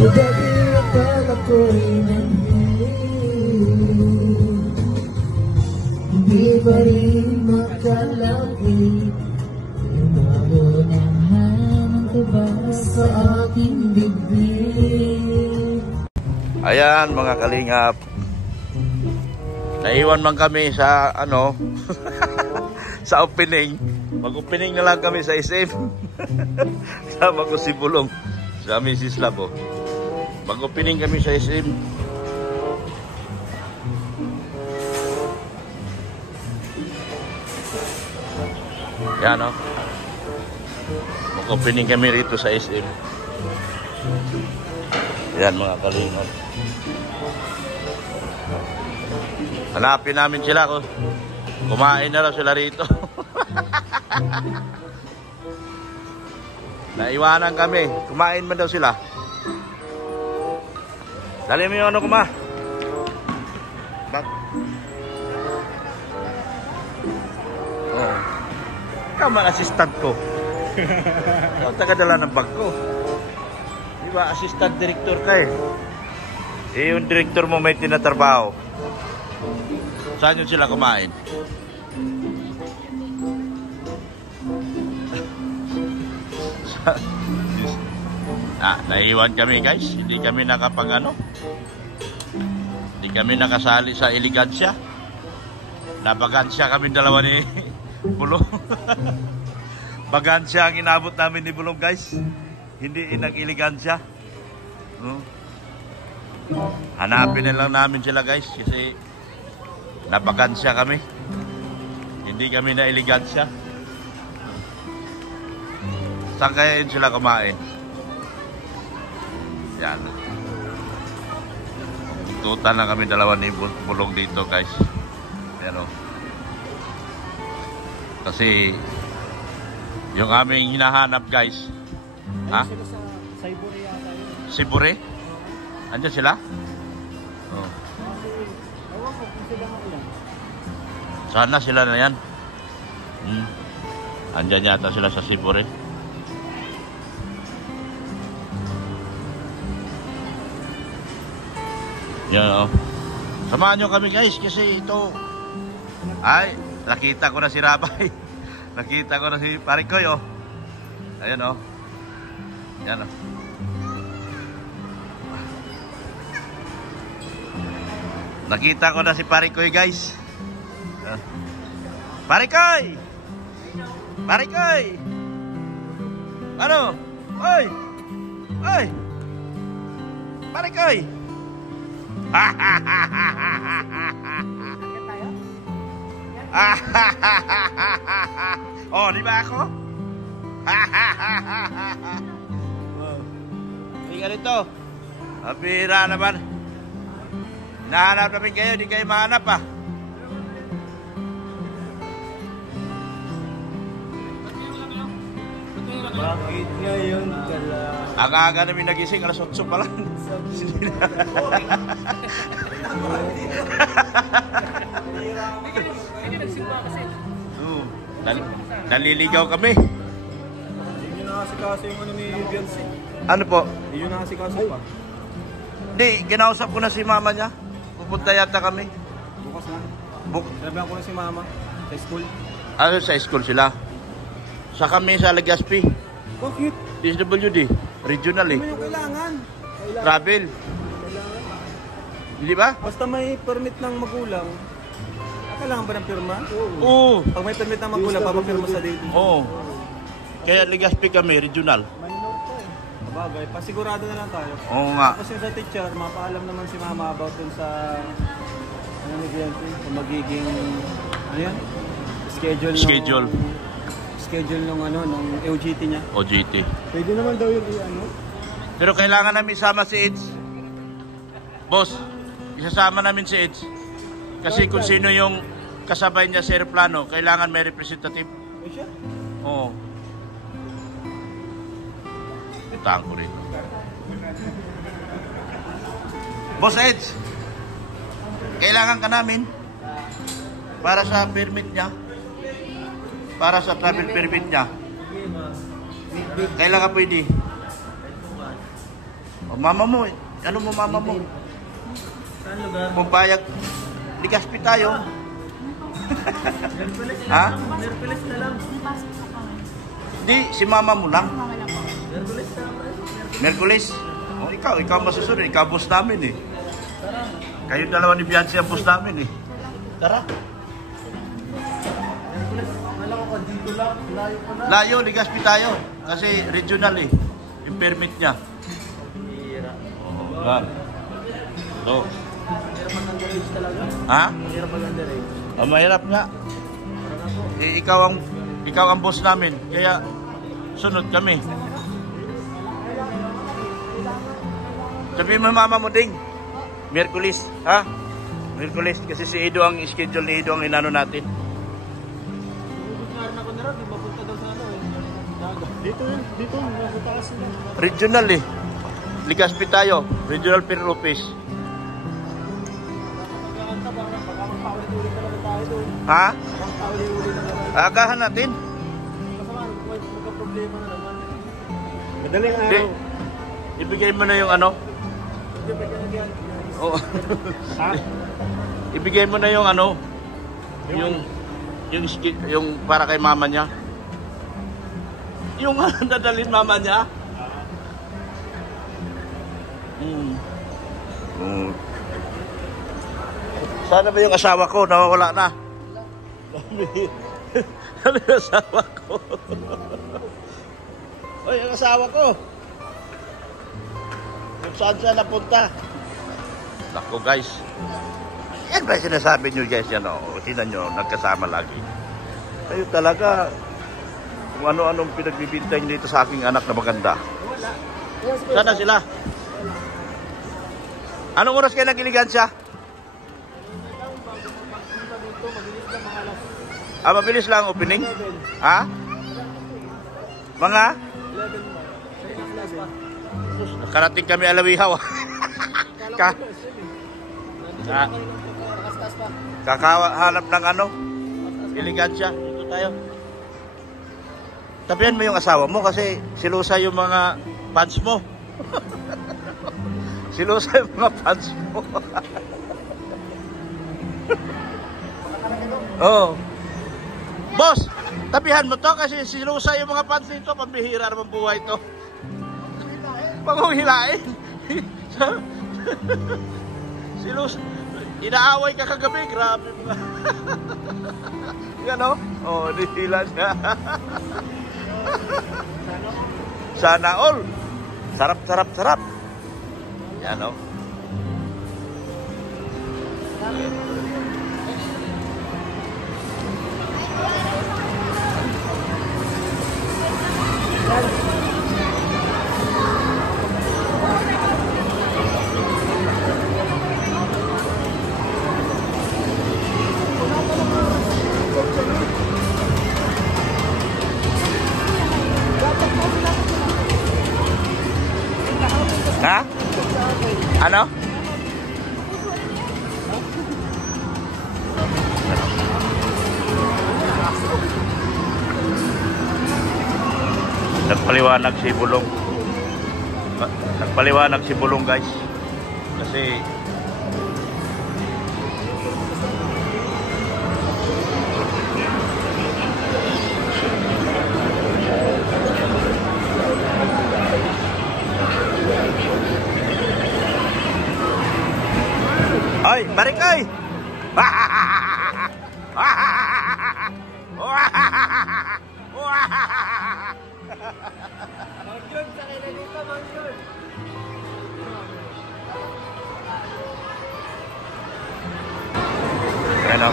Gabi kapag ako'y nandun, hindi pa rin makalapit yung mabunahan ng taba sa aking bibig. Ayan mga kalingap, naiwan man kami sa ano sa opening. Mag-opening na lang kami sa SM. Sama ko si Bulong sa Mrs. Labo. Mag-opening kami sa SM. Yan o. Mag-opening kami rito sa SM. Yan mga kalingap. Hanapin namin sila ko. Kumain na raw sila rito. Naiwanan kami. Kumain man daw sila. Dali mo yung ano kuma. Bak. Oh. Ikaw man assistant ko. Ikaw tagadala ng bag ko. Diba assistant director ka eh. Eh yung director mo may tinatrabaho. Saan yun sila kumain? Naiwan kami guys. Hindi kami nakapag-ano. Hindi kami nakasali sa elegansya. Nabagansya kami dalawa ni Bulong. Bagansya ang inabot namin ni Bulong guys. Hindi nag-elegansya. Hanapin na lang namin sila guys. Kasi nabagansya kami. Hindi kami na elegansya. Saan kaya yun sila kumain? Yan. Tutan na kami dalawa ni Bulong dito guys. Pero kasi yung aming hinahanap guys. Ha? Sibure yata yun. Sibure? Andiyan sila? Oh. Sana sila na yan. Andiyan yata sila sa Sibure. Yan o. Samahan nyo kami guys kasi ito. Ay, nakita ko na si Rabay. Nakita ko na si Parikoy o. Ayan o. Yan o. Nakita ko na si Parikoy guys. Parikoy! Parikoy! Ano? Oy! Oy! Parikoy! Oh, di ba ako? Hindi ganito. Mabira naman. Nahanap namin kayo, di kayo mahanap ah. Bakit ngayon ka lang? Aga-aga namin nagising, alas 8 pa lang. Naliligaw kami. Hindi nyo nakasikaso yung ano ni Beyonce. Ano po? Hindi nyo nakasikaso pa. Hindi, kinausap ko na si mama niya. Pupunta yata kami. Bukas na. Sinabihan ko na si mama sa school. Ano sa school sila? Sa kami sa Legazpi. Bakit? DSWD. Regional eh. Ano yung kailangan? Travel. Hindi ba? Basta may permit ng magulang. Kailangan ba ng pirma? Oo. Pag may permit ng magulang, papapirma sa dito. Oo. Kaya Legazpi kami, regional. Minor to eh. Sabagay, pasigurado na lang tayo. Oo nga. Tapos yung sa teacher, mapaalam naman si mama about dun sa ano ni Beyonce, kung magiging ano yan? Schedule nung ano, nung OJT niya. OJT. Pwede naman daw yung ano. Pero kailangan namin isama si Eds. Boss, isasama namin si Eds. Kasi kung sino yung kasabay niya sa aeroplano, kailangan may representative. Eh siya? Oo. Itaan ko rin. Boss Eds, kailangan ka namin para sa permit niya. Para sa travel permit niya. Kailangan pwede. O, mama mo, ano mo mama mo? Saan lugar? Pumpayag, Ligaspi tayo. Merkulis Ha? Merkulis na lang. Hindi, si mama mo lang. Merkulis na lang. Merkulis. O, ikaw masusunod. Ikaw boss namin eh. Kayo dalawa ni Bianci ang boss namin eh. Tara. Merkulis, wala ko dito lang. Layo pa na. Layo, Ligaspi tayo. Kasi regional eh. Yung permit niya. Hira. Oo, yan. So, Hirap mag-underage talaga. ha? Hirap mag-underage. O, mahirap nga. Parang ako. Eh, ikaw ang boss namin. Kaya, sunod kami. Sabihin mo mama mo ding. Merkulis, ha? Merkulis. Kasi si Edo ang schedule ni Edo ang inano natin. Ubus nga rin ako nila. Di mapunta daw sa ano eh. Dagat. Dito yun. Dito. Mapunta kasi na. Regional eh. Ligaspi tayo. Regional Perlopes. Magkakanta ba? Baka magpaulit-ulit talaga tayo doon. Ha? Magpaulit-ulit na naman. Agahan natin. Kasama, magka-problema na naman. Madaling Hindi. araw. Ibigay mo na yung ano. Hindi ba yan yan? Oh. Ha? Ibigay mo na yung ano. Yung para kay mama niya. Yung dadalhin mama niya. Sana ba yung asawa ko nawawala na? Ano yung asawa ko? Oy, yung asawa ko. Kung saan siya napunta. Naku guys. Yan ba yung sinasabi nyo guys? Yan o. Tingnan nyo, nagkasama lagi. Kayo talaga, kung ano-anong pinagbibintay dito sa aking anak na maganda. Sana sila. Anong oras kayo nag-iligan siya? Ah, mabilis lang opening? Ha? Mga? Nakarating kami Alawihaw. Kakahanap ng ano? Elegansya. Dito tayo. Tabihan mo yung asawa mo kasi silusa yung mga fans mo. Silusa yung mga fans mo. Oh. Boss, tabihan mo to kasi silusa yung mga fans nito. Pambihira naman buhay to. Panghilain. Silusa. Inaaway ka kagabi. Grabe mga. Yan o. Oh, nihila siya. Sana all. Sarap, sarap, sarap. Yan o. Ha? Ano? Nagpaliwanag si Bulong. Nagpaliwanag si Bulong guys. Kasi ay, balik ay! Ano?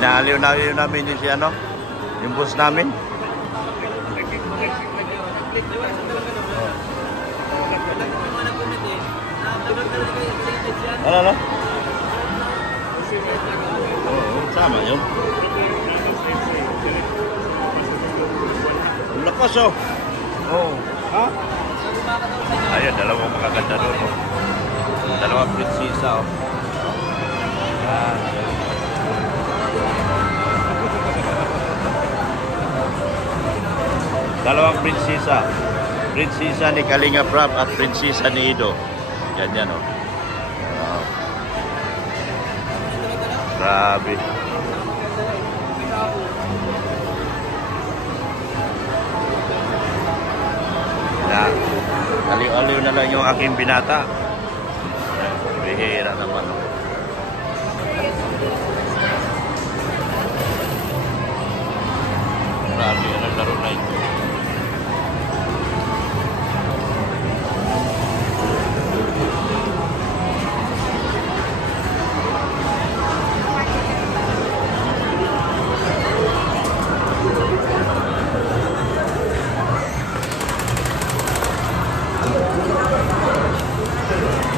Inaaliw namin yung si ano? Yung boss namin. Ano? Oo, sama yun. Ang lakas oh. Oo. Ha? Ayun, dalawang makaganda doon oh. Dalawang prinsesa oh. Yan. Dalawang prinsesa. Prinsesa ni Kalinga Prab at prinsesa ni Ido. Ganyan, oh. Wow. Grabe. Yan. Aliw-aliw na lang yung aking binata. Bihira naman. Grabe ang laro na ito.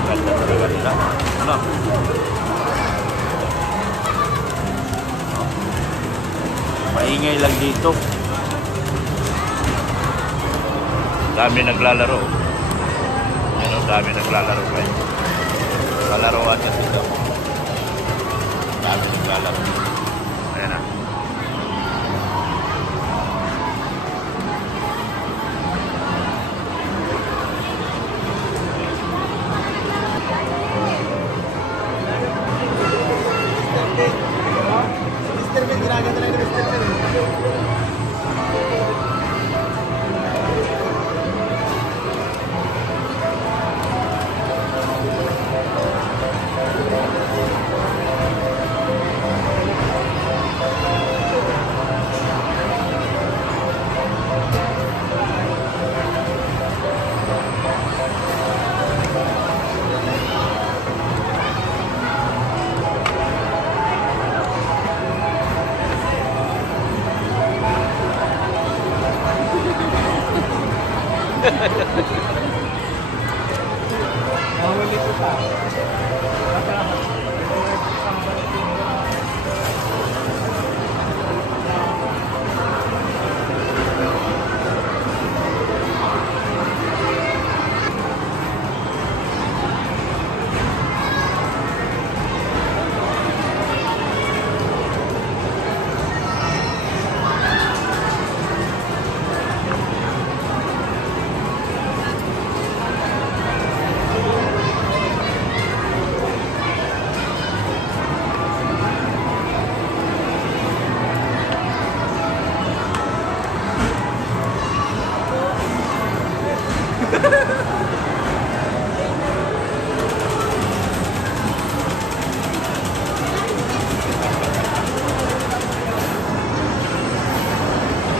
Ganda talaga nila. Ano? Maingay lang dito. Dami naglalaro. Yan o, dami naglalaro kayo. Lalaroan na dito. Dami naglalaro. Ayan na. Mr. Ben, ginaganda na ni Mr. Ben.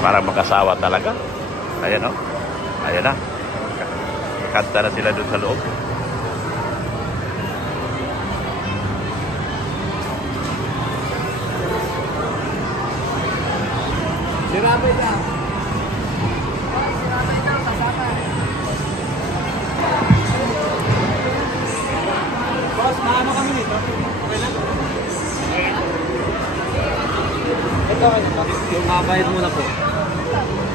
Parang mag-asawa talaga. Ayan, oh. Ayan na. Kanta na sila dun sa loob. Sirabay ka. Sirabay ka, kasama. Boss, maano kami nito? Okay lang? Ito, yung mabayad muna po.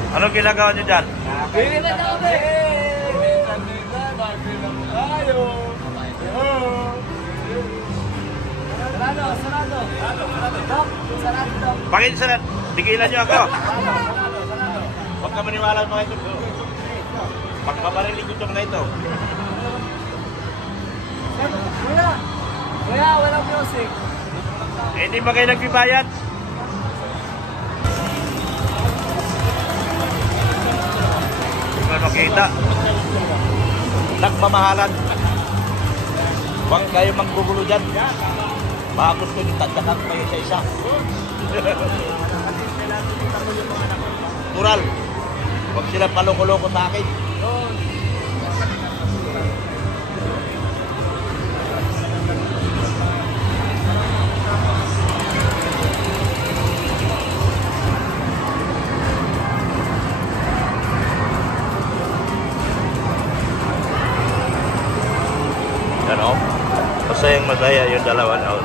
Anong ginagawa nyo dyan? Bili na kami! Tayo! Sarado, sarado! Dok, sarado, Dok! Bakit sila? Tigilan nyo ako. Huwag ka maniwala mga ito. Pagpaparinig ko itong na ito. Kuya! Kuya, walang music! Eh, hindi ba kayo nagbibayad? Hindi ko makita. Nagmamahalan. Huwag kayo manggugulo dyan. Baka gusto nyo tagdakan kayo sa isa. Tural. Huwag sila paloko-loko sa akin. Yan o. Masayang masaya yung dalawa na.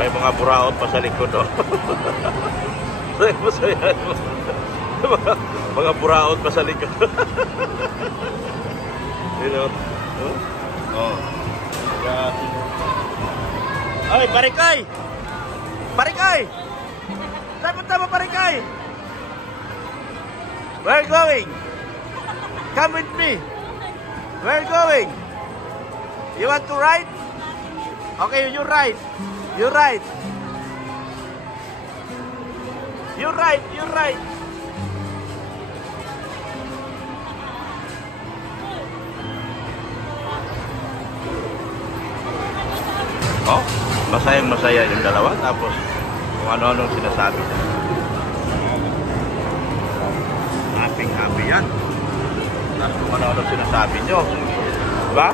May mga buraot pa sa likod o. Masayang masaya. Mga buraot pa sa likod. You know? Oh. Ay, Parikay! Parikay! Saan punta mo, Parikay? Where are you going? Come with me. Where are you going? You want to ride? Okay, you ride. You ride. You ride. You ride. Oh, masayang-masaya yung dalawa. Tapos, kung ano-anong sinasabi. Happy-happy yan. Tapos kung ano-anong sinasabi nyo. Diba?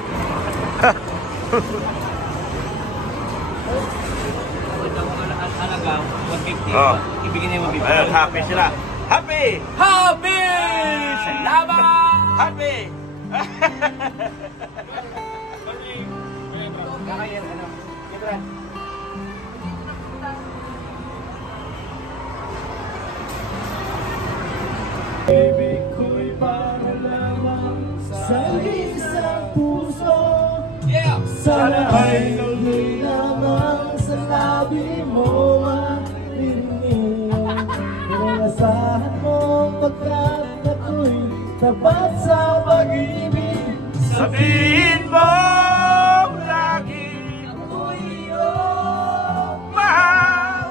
Halaga, 150. Oh. Ibigin niya 150. Ayun, happy sila. Happy! Happy! Salamat! Happy! Kakayan, ano? Kibran. Baby ko'y para lamang Sa isang puso, Yeah! sana ay hindi lamang sa labi mo marinig. Inasahan mo pagkat ako'y tapat sa pag-ibig. Sabihin mo lagi Ako'y iyong mahal.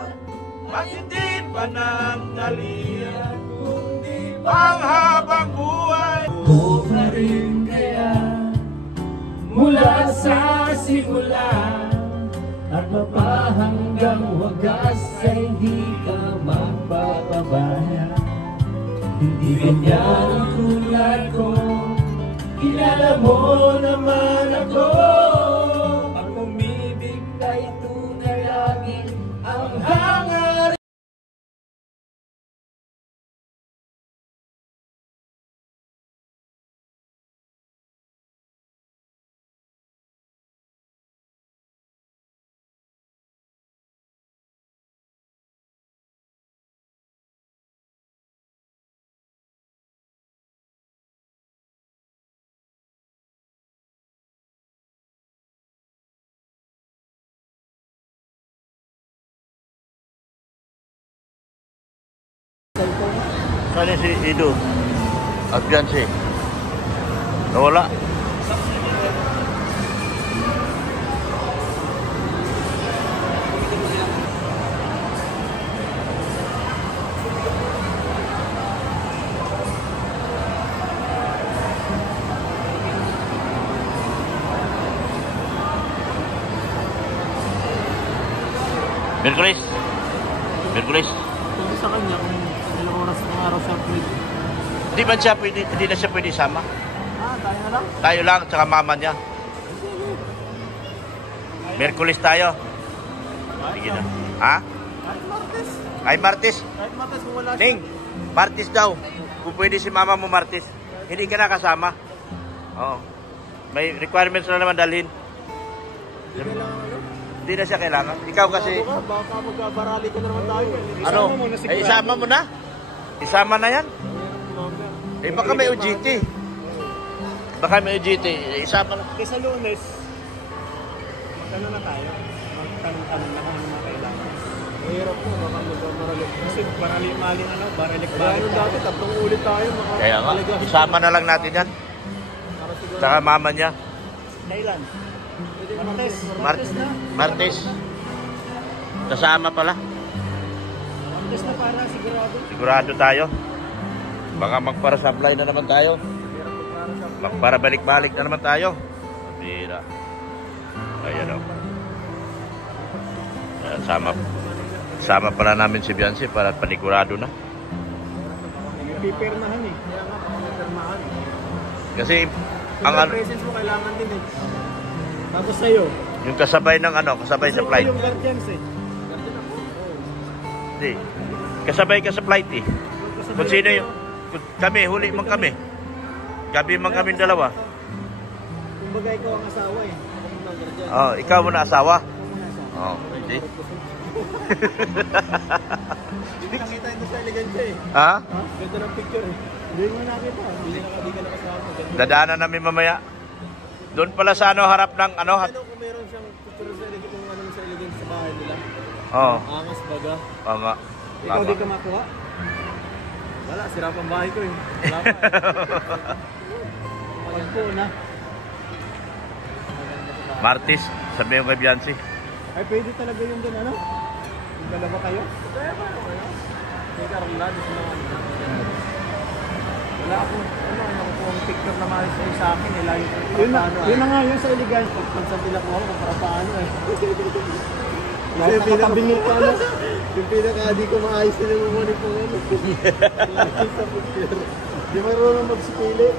Pag hindi pa nandalian kundi ang habang buhay. ko pa rin kaya mula sa simula at mapahanggang wagas ay hindi ka magpapabaya. Hindi ganyan ang tulad ko, kilala mo naman ako. Ang umibig ay tunay lagi ang hangarin. Kani si Ido at Jansi. Nawala. Merkulis. Merkulis. Sabi sa kanya kung ilang oras ng araw siya pwede. Hindi na siya pwede sama. Tayo na lang. Tayo lang, tsaka mama niya. Merkulis tayo. Sige na. Ha? Kahit Martes. Ay, Martes. Kahit Martes kung wala siya. Ning, Martes daw. Kung pwede si mama mo Martes. Hindi ka na kasama. Oo. May requirements na naman dalhin. Hindi na siya kailangan. Ikaw kasi... Baka magkabarali ka na naman tayo. Ano? Ay, isama mo na. Isama na yan. Eh, baka may UGT. Baka may UGT. Isama na. Kaya sa Lunes, magkano na tayo? Magtanong-tanong na kung ano na kailangan. Mahirap po, baka magkabarali. Kasi barali-mali ano, baralik-balik. Kaya dati, tatlong ulit tayo. Kaya nga, isama na lang natin yan. Saka mama niya. Kailan? Martes. Martes. Kasama pala. Martes na para, sigurado. Sigurado tayo. Baka magpara-supply na naman tayo. Magpara-balik-balik na naman tayo. Pira. Ayan o. Sama pala namin si Biancy para panigurado na. Pipirmahan eh. Kaya nga, pipirmahan. Kasi ang ano, presence mo kailangan din eh. Tapos sa'yo. yung kasabay ng ano, kasabay sa flight. Yung guardians eh. Hindi. Kasabay ka sa flight eh. Kung sino yung kami, huli man kami. Gabi man kami dalawa. Kumbaga ikaw ang asawa eh. Oh, ikaw mo na asawa. Oh, hindi. Hindi nakita ito sa elegante eh. Ha? Ganda ng picture eh. Hindi mo nakita. Hindi ka nakasama. Dadaanan namin mamaya. Doon pala sa ano, harap ng ano. Ano kung meron siyang picture sa elegante, kung ano sa elegante sa bahay nila? Oh, Angas baga. tama. Ikaw Tama. di ka makuha? Wala, sira pang bahay ko eh. Wala pa eh. Pagpo na. Martis, sabi mo kay Biancy. Ay, pwede talaga yun din, ano? Yung dalawa kayo? Kaya ba kayo? May Carla, di sila wala ako, ano po ang picture na maayos ay sa akin, nila yung yun na nga yun sa elegant, pagpansan nila ko ako para paano eh. Yung pinakabingil ka na, yung pinaka-adi ko maayos nila mo muna po ano. Sa picture. Di marunong magsipili.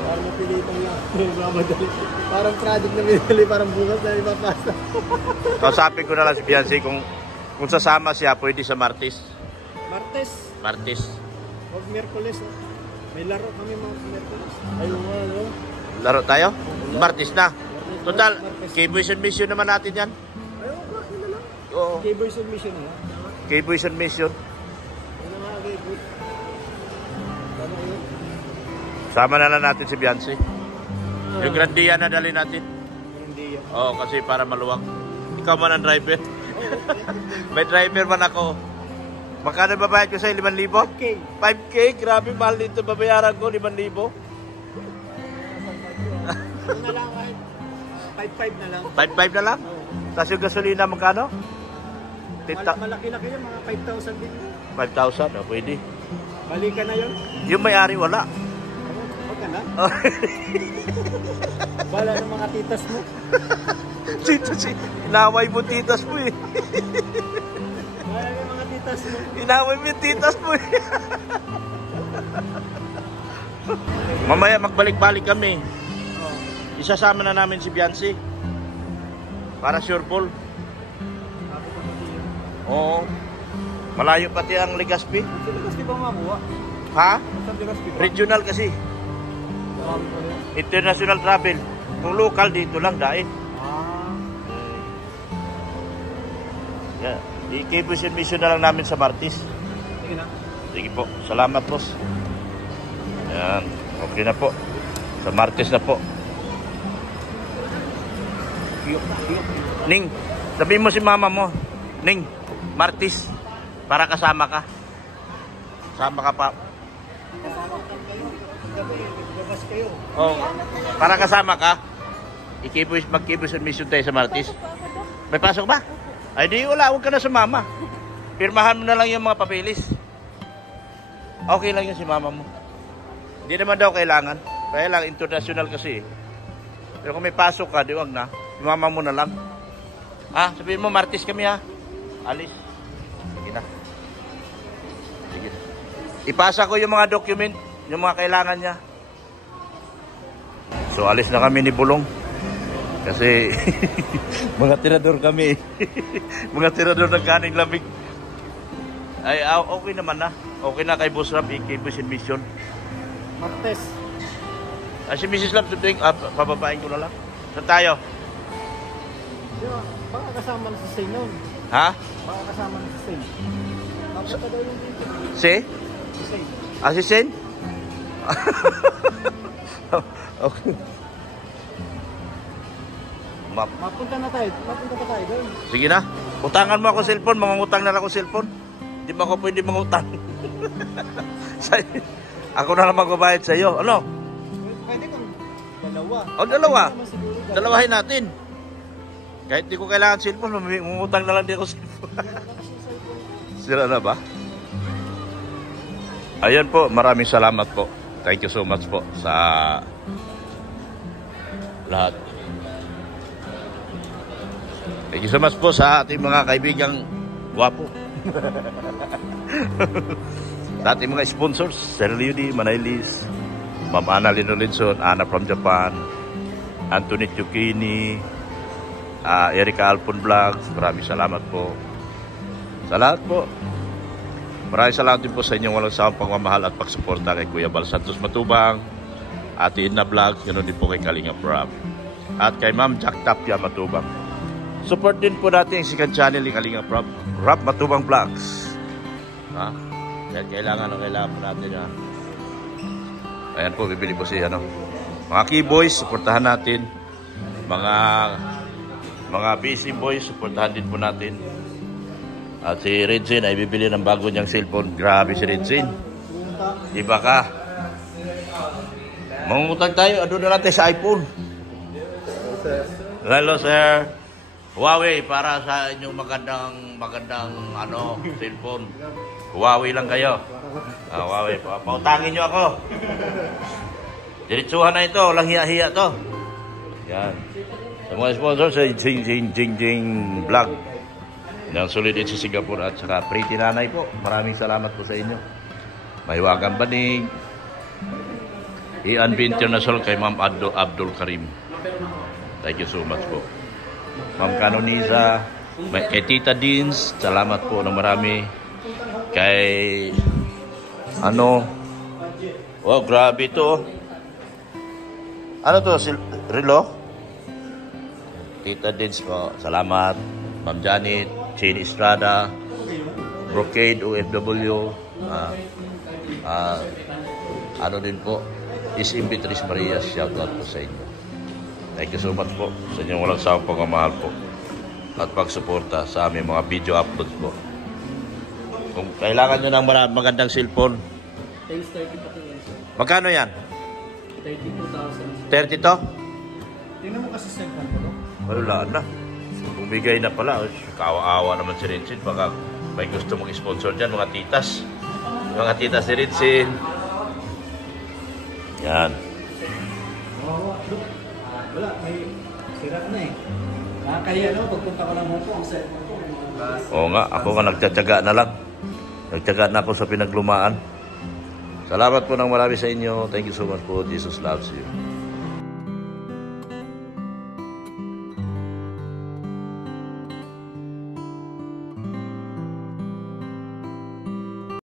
Parang napilitan lang. Parang project na binili, parang bukas na ipapasa. Kausapin ko na lang si Biancy kung sasama siya, pwede sa Martis. Martis. Huwag Miyerkules. May laro kami mga Miyerkules. Ayun nga, no? Laro tayo? Martis na. Total, K-Boys and Mission naman natin yan. Ayun, bakit na lang? Oo. K-Boys and Mission na. K-Boys and Mission. Ano nga, K-Boys? Ano yun? Sama na lang natin si Biancy. Yung Grandia na dali natin. Hindi yan. Oo, kasi para maluwag. Ikaw man ang driver. May driver man ako. Magkano babayad ko sa'yo? 5,000? 5K. 5K? Grabe, mahal dito. Babayaran ko 5,000. Ano na lang, 5-5 na lang. 5,500 na lang? Tapos yung gasolina magkano? Malaki-laki yun, mga 5,000 din. 5,000? O, pwede. Balikan na yun. Yung may-ari, wala. Huwag ka na. Bala ng mga titas mo. Inaway mo titas mo eh. Bala ng mga titas mo. Inaway mo yung titas mo eh. Mamaya magbalik-balik kami. Isasama na namin si Biancy. Para sure ball. Oo. Malayo pati ang Legazpi. Sa Legazpi ba makuha? Ha? Sa Legazpi ba? Regional kasi. International travel. Kung local dito lang dahil. Yeah. I-K-Boys and Mission na lang namin sa Martis. Sige na. Sige po. Salamat, boss. Ayan. Okay na po. Sa Martis na po. Ning, sabihin mo si mama mo. Ning, Martis. Para kasama ka. Sama ka pa. Labas kayo. Oh, para kasama ka. Mag-K-Boys and Mission tayo sa Martis. May pasok ba? Ay di wala, huwag ka na sumama. Pirmahan mo na lang yung mga papeles. Okay lang yun si mama mo. Hindi naman daw kailangan. Kaya lang, international kasi. Pero kung may pasok ka, di wag na. Mama mo na lang. Ha? Sabihin mo, Martis kami ha. Alis. Sige na. Sige na. Ipasa ko yung mga document, yung mga kailangan niya. So, alis na kami ni Bulong. Kasi, mga tirador kami. Mga tirador ng kaning lamig. Ay, okay naman na. Okay na kay Boss Rap, K-Boys and Mission. Martes. Ay, si Mrs. Love, pababain ko na lang. Saan tayo? Baka kasama na si Say noon. Ha? Baka kasama na si Say. Mapunta daw yung dito. Si? Si Say. Ah, si Sen? Okay. Mapunta na tayo. Mapunta pa tayo doon. Sige na. Utangan mo ako cellphone. Mangungutang na lang ako cellphone. Hindi mo ako pwede mangutang. Ako na lang magbabayad sa iyo. Ano? Pwede kung dalawa. O, dalawa. Dalawahin natin. Kahit di ko kailangan cellphone, mangungutang na lang din ako cellphone. Sira na ba? Ayan po. Maraming salamat po. Thank you so much po sa lahat. Thank you so much po sa ating mga kaibigang guwapo. Sa ating mga sponsors, Sir Liudi Manailis, Ma'am Ana Linolinson, Ana from Japan, Anthony Chukini, Erika Alpon Vlogs, maraming salamat po. Sa lahat po. Maraming salamat din po sa inyong walang sawang pagmamahal at pagsuporta kay Kuya Bal Santos Matubang, Ate Edna Vlogs, ganoon din po kay Kalinga Prab, at kay Ma'am Jack Tapia Matubang. Support din po natin yung second channel ni Kalinga Prab, Rap Matubang Vlogs. Ha? Kaya kailangan po natin ha. Ayan po, bibili po si mga key boys, supportahan natin. Mga busy boys, supportahan din po natin. At si Redzin ay bibili ng bago niyang cellphone. Grabe si Redzin. Iba ka. Mangungutang tayo, ano na natin sa iPhone. Hello, sir. Huawei, para sa inyong magandang cellphone. Huawei lang kayo. Huawei, pautangin nyo ako. Diretsuhan na ito, walang hiya-hiya to. Yan. Sa mga sponsor sa Jing Vlog. Yan, solid sa Singapore at saka Pretty Nanay po. Maraming salamat po sa inyo. Mahiwagang Banig. Ian B. International kay Ma'am Abdul Karim. Thank you so much po. Ma'am Canoniza, kay Tita Deans, salamat po na marami. Kay oh, grabe to. Ano to, relo? Tita Deans po, salamat. Ma'am Janet, Shane Estrada, Brocade OFW, din po, is Beatrice Maria, shout out po sa inyo. Thank you so much po sa inyong walang sawang pagmamahal po at pagsuporta sa aming mga video uploads po. Kung kailangan nyo ng magandang cellphone, magkano yan? 32,000. 30 to? Tingnan mo kasi cellphone ko, no? Wala na. Bumigay na pala. Kawa-awa naman si Rinsin. Baka may gusto mong sponsor dyan, mga titas. Mga titas si Rinsin. Yan. Wala, may sirat na eh. Nakakahiya naman, pagpunta ko ng Hong Kong, cellphone ko. Oo nga, ako nga nagtsatsaga na lang. Nagtsaga na ako sa pinaglumaan. Salamat po ng marami sa inyo. Thank you so much po. Jesus loves you.